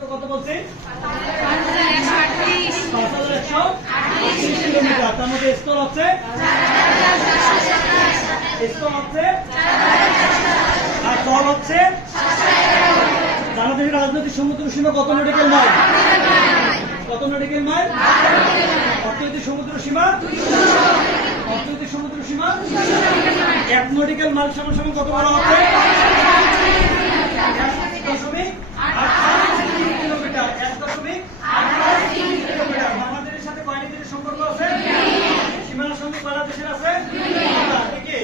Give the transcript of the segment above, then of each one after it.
পর্যন্ত কত বলছি? পাঁচ হাজার একশো আটত্রিশ। কিলোমিটার। তার মধ্যে স্থল হচ্ছে স্থল হচ্ছে আর জল হচ্ছে? বাংলাদেশের রাজনৈতিক সমুদ্র সীমা কত নটিক্যাল মাইল কত নটিক্যাল মাইল অর্থনৈতিক সমুদ্র সীমা? অর্থনৈতিক সমুদ্র সীমা? এক নটিক্যাল মাইল সমান সমান কত বলা হচ্ছে এক দশমিক আট তিন কিলোমিটার এক দশমিক আট তিন কিলোমিটার বাংলাদেশের সাথে কয়টি দেশের সম্পর্ক আছে সীমানার সঙ্গে কয়টা দেশের আছে কি কি?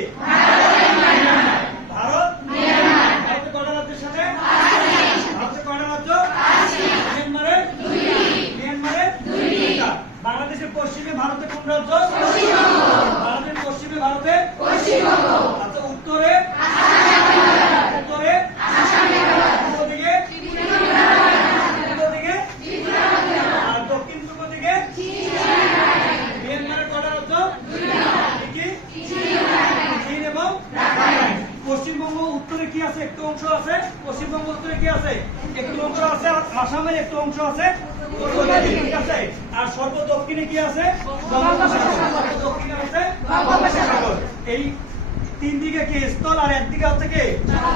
ভারত ভারতের কয়টা রাজ্যের সাথে ভারতের কয়টা রাজ্য মিয়ানমারে মিয়ানমারে দুইটা বাংলাদেশের পশ্চিমে ভারতে কোন রাজ্য? ভারতের পশ্চিমে ভারতে? আচ্ছা উত্তরে? উত্তরে? পশ্চিমবঙ্গ উত্তরে কি আছে? একটু অংশ আছে। পশ্চিমবঙ্গ উত্তরে কি আছে? একটু অংশ আছে। আসামের একটু অংশ আছে। পূর্ব দিকে, ঠিক আছে আর সর্ব দক্ষিণে কি আছে? দক্ষিণে আছে এই তিন দিকে কি স্থল আর একদিকে হচ্ছে কি?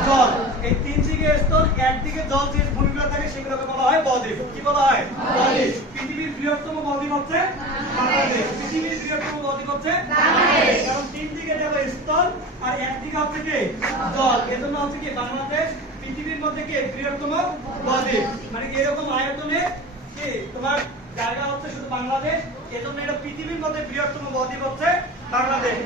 জল। এই তিন দিকে স্থল একদিকে জল যে ভূমিগুলো থাকে সেগুলোকে বলা হয় বদ্বীপ। কি বলা হয়? বদ্বীপ পৃথিবীর বৃহত্তম বদ্বীপ হচ্ছে বাংলাদেশ। পৃথিবীর বৃহত্তম বদ্বীপ হচ্ছে বাংলাদেশ। কারণ তিন দিকে দেখো স্থল আর একদিকে হচ্ছে কি? জল। এজন্য হচ্ছে কি বাংলাদেশ পৃথিবীর মধ্যে কি বৃহত্তম বদ্বীপ? মানে কি এরকম আয়তনে কি তোমার জায়গা হচ্ছে শুধু বাংলাদেশ এজন্য এটা পৃথিবীর মধ্যে বৃহত্তম বদ্বীপ হচ্ছে বাংলাদেশ।